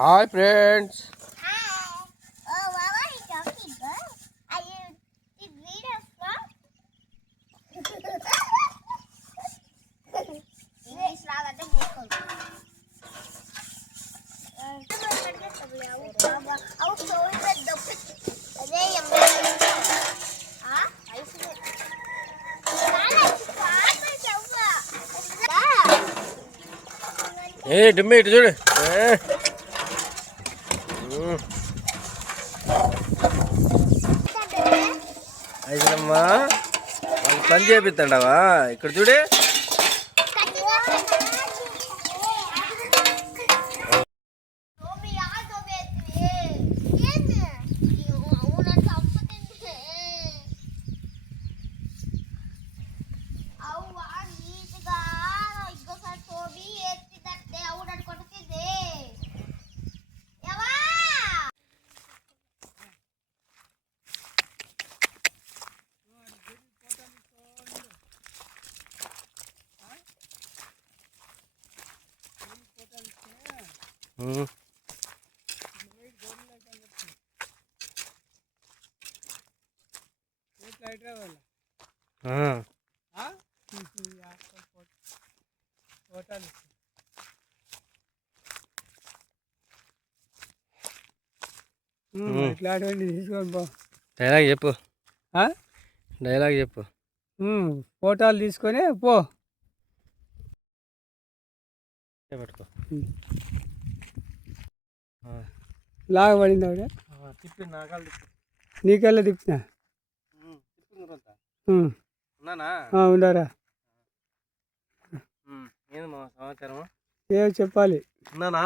Hi friends. ఏ డిమ్మి ఇటు చూడు. అయినమ్మా వాళ్ళు పని చేపిస్తాడవా? ఇక్కడ చూడే. డైలాగ్ చెప్పు. డైలాగ్ చెప్పు. ఫోటోలు తీసుకొని పో. పట్టుకో. లాగబడింది ఆవిడ. తిప్పి నాకాలు నీకెళ్ళ తిప్పినా ఉండరా. ఏందమ్మా సమాచారం? ఏం చెప్పాలి? ఉన్నానా?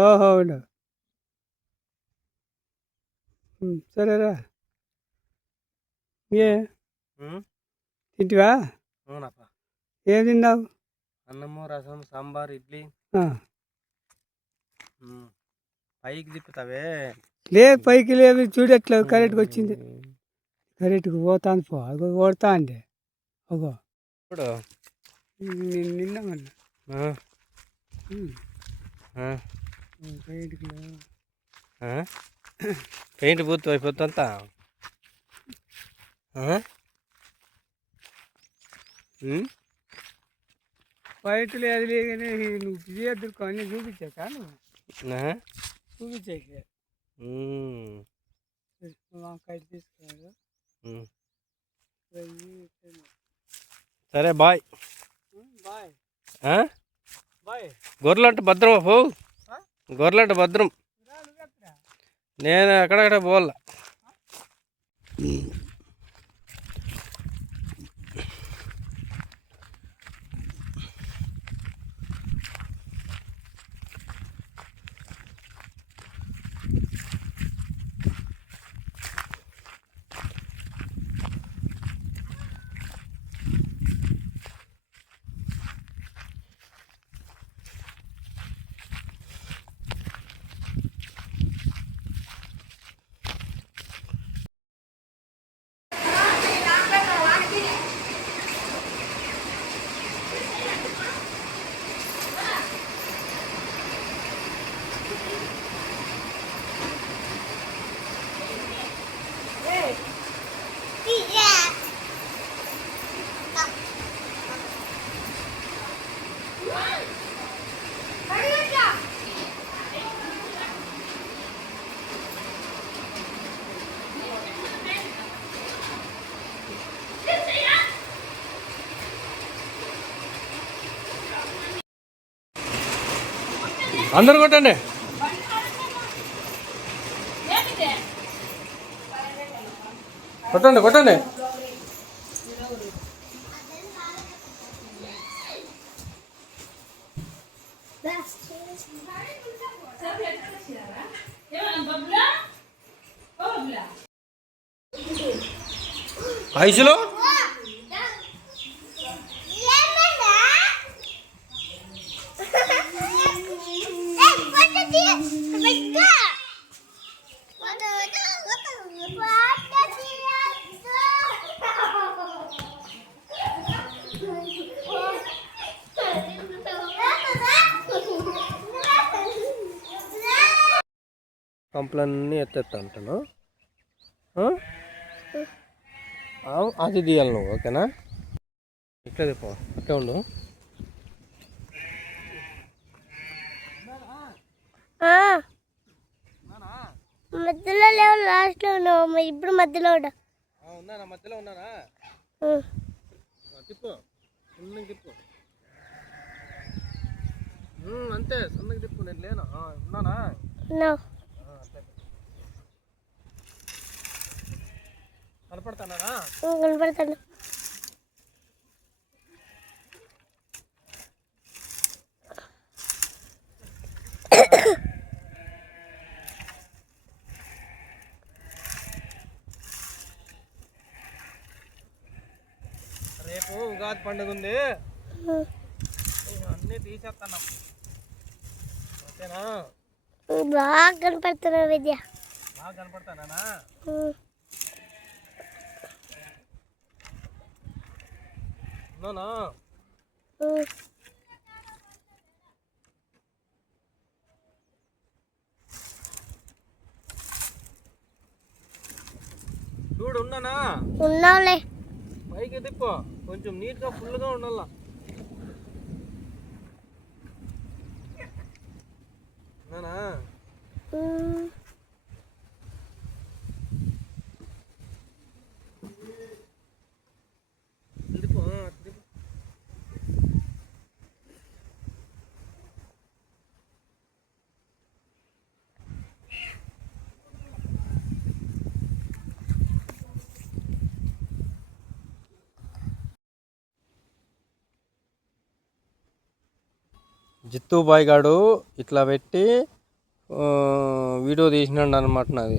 ఓహో ఉండు. సరేరా. ఏ తింటివా? ఏం తిన్నావు? అన్నము, రసం, సాంబార్, ఇడ్లీ. పైకి తిప్పుతావే. లే పైకి లేవి చూడట్లేదు. కరెక్ట్గా వచ్చింది. కరెక్ట్గా పోతాను. పో అగో ఓడతా అండి. అగో ఇప్పుడు నిన్న పెయింట్ పూర్తి అయిపోతుందంతా. బయటలు అది లేగానే నువ్వు చేయద్దు అన్నీ చూపించాక నువ్వు చూపించాక వంకాయ తీసుకోవాలి. సరే బాయ్. Bye bye. గొర్రెలంటే భద్రం. పో గొర్రెలంటే భద్రం. నేను ఎక్కడెక్కడ పోవాల. అందరు కొట్టండి. కొట్టండి కొట్టండి. ఐసులో కంపులన్నీ ఎత్తేస్తా అంటాను. అది తీయాలి నువ్వు, ఓకేనా? ఇట్లా చెప్పు, ఇట్లా ఉండు. మధ్యలో లేవు, లాస్ట్లో ఉన్నావు. ఇప్పుడు మధ్యలో ఉన్నానా? మధ్యలో ఉన్నానా? తిప్పు, సన్నగా తిప్పు. అంతే, సన్నగా తిప్పు. నేను లేనా? ఉన్నానా? కనపడతానా? కనపడతాను. రేపు ఉగాది పండుగ ఉంది, అన్నీ తీసేస్తున్నాం, ఓకేనా? బాగా కనపడుతున్నా విద్య. బాగా కనపడతానా? ఉన్నానా? చూడు, ఉన్నానా? ఉన్నావులే. పైకి తిప్పు, కొంచెం నీట్గా ఫుల్గా ఉండాల. ఉన్నానా? తిప్పు, తిప్పు. జిత్తు బాయ్ గాడు ఇట్లా పెట్టి వీడియో తీసినాడు అనమాట. నాది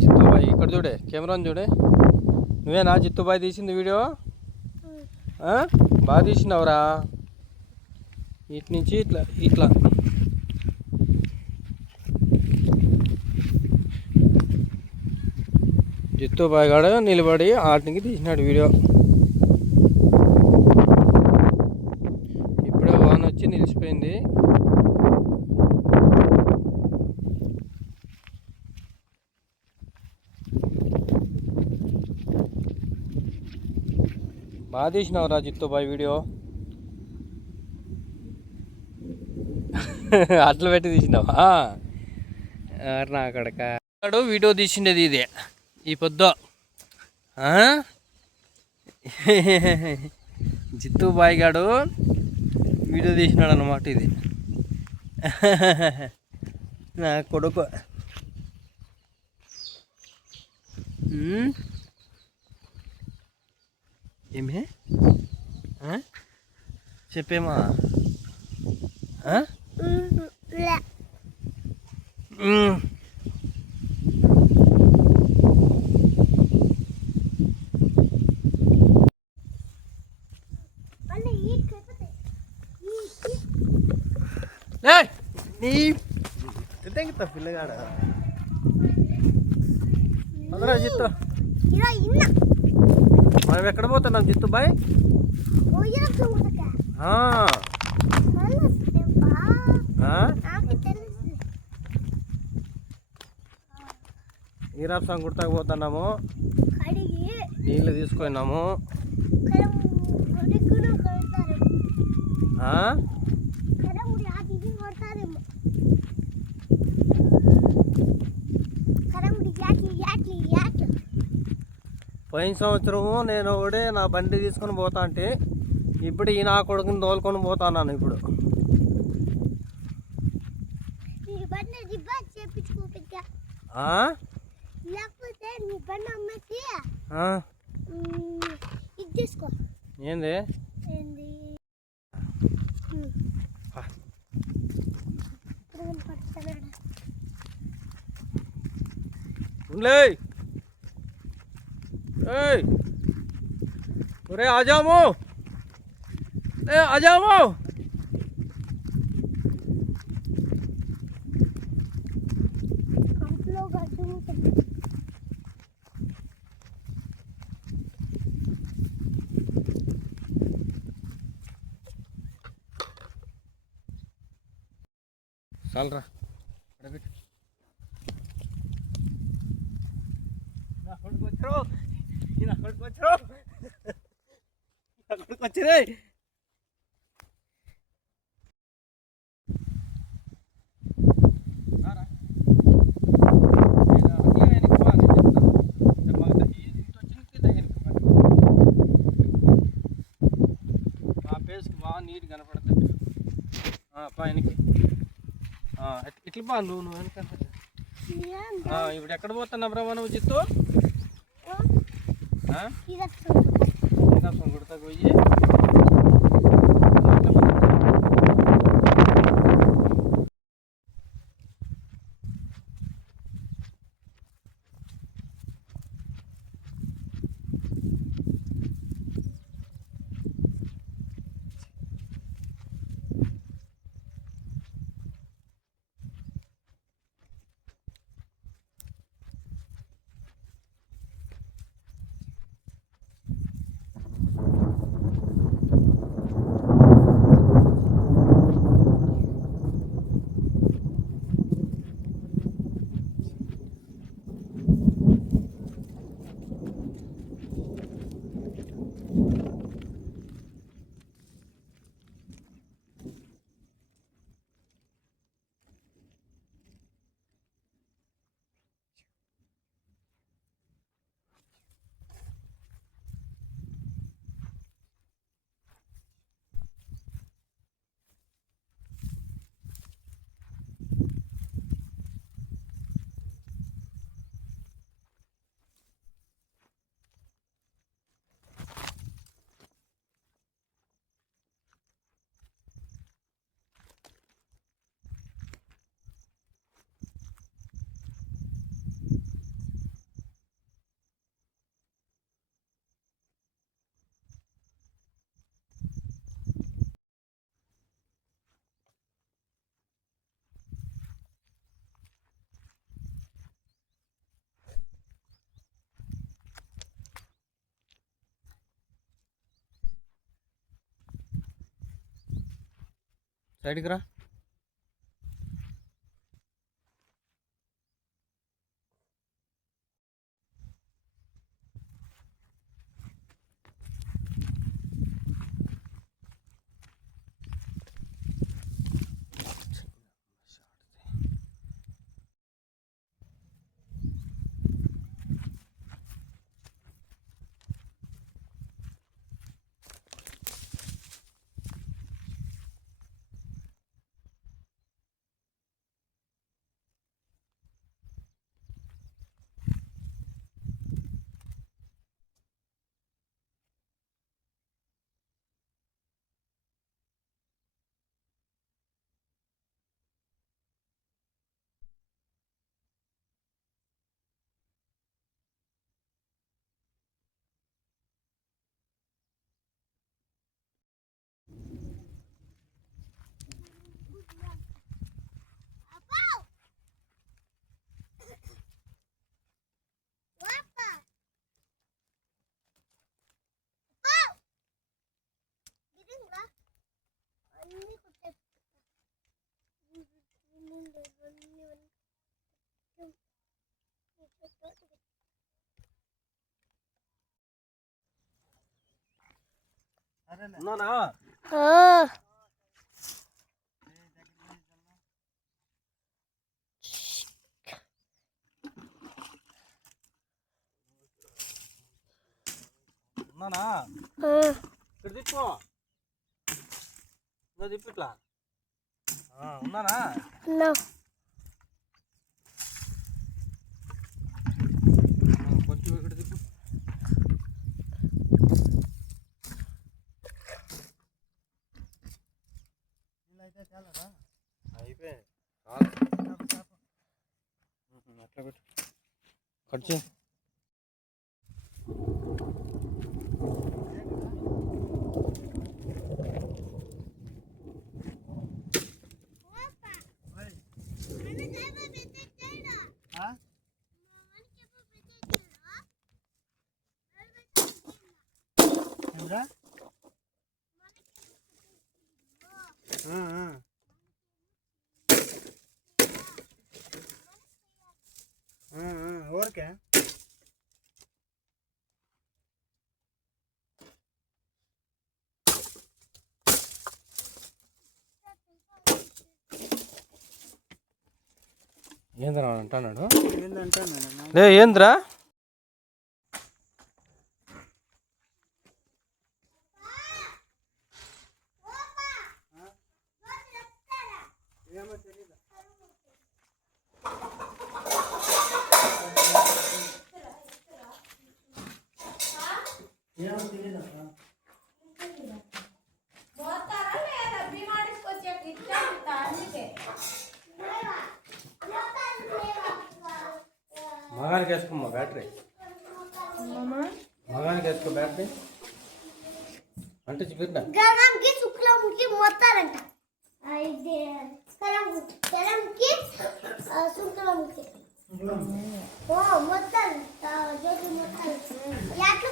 జిత్తు బాయ్, ఇక్కడ చూడే, కెమెరాని చూడే. నువ్వేనా జిత్తు బాయ్ తీసింది వీడియో? బాగా తీసినావురా. ఇటు నుంచి ఇట్లా ఇట్లా జిత్తు బాయ్ గాడు నిలబడి ఆటికి తీసినాడు వీడియో. ఇప్పుడే వాన వచ్చి నిలిచిపోయింది. బాగా తీసినావురా జిత్తు బాయ్ వీడియో. అట్లా పెట్టి తీసినావా? నా అక్కడక వీడియో తీసిండేది ఇదే ఈ పొద్దు. జిత్తు బాయ్ గాడు వీడియో తీసినాడు అన్నమాట ఇది. నా కొడుకు. ఏమే చెప్పేమా? నీ తెగతా పిల్లగాడ. అందరా జిత్తు, మనం ఎక్కడ పోతున్నాం జిత్తు బాయ్? ఈరాప్సం గుర్తకు పోతున్నాము, నీళ్ళు తీసుకున్నాము. పోయిన సంవత్సరము నేను ఒకడే నా బండి తీసుకొని పోతా అంటే, ఇప్పుడు ఈ నా కొడుకుని తోలుకొని పోతాను. ఇప్పుడు ఏంది ఉండే? अरे आ जाओ मो, आ जाओ मो. चल रहा కొడుకు వచ్చారు నా కొడుకు వచ్చారు నా కొడుకు వచ్చిరే బాగా నీట్ కనపడుతుంది పైనకి ఇట్లా బా నువ్వు వెనక ఇప్పుడు ఎక్కడ పోతున్నావు బ్రహ్మ నువ్వు జిత్తు గుడతా పోయి సైడ్కి రా ఉన్నానా ఉన్నానా ఇక్కడ తిప్పు నువ్వు తిప్పు ఇట్లా ఉన్నానా కొంచెం ఇక్కడ తిప్పు అయిపోయి అట్లా పెట్టు కట్ చేయి ఓకే ఏంద్రా అంటున్నాడు? ఏందంటాను లే ఏంద్రా? ఏమో తెలీదు. ఏమో తెలీదక్క. మగానికి వేసుకోమ్మా బ్యాటరీ. మగానికి వేసుకో బ్యాటరీ అంటే చెప్పిన గగన్కి శుక్లంకి మొత్తాలంట ఇది కలంకి శుక్లంకి మొత్తాలు జ్యోతి మొత్తాలు ఎట్లు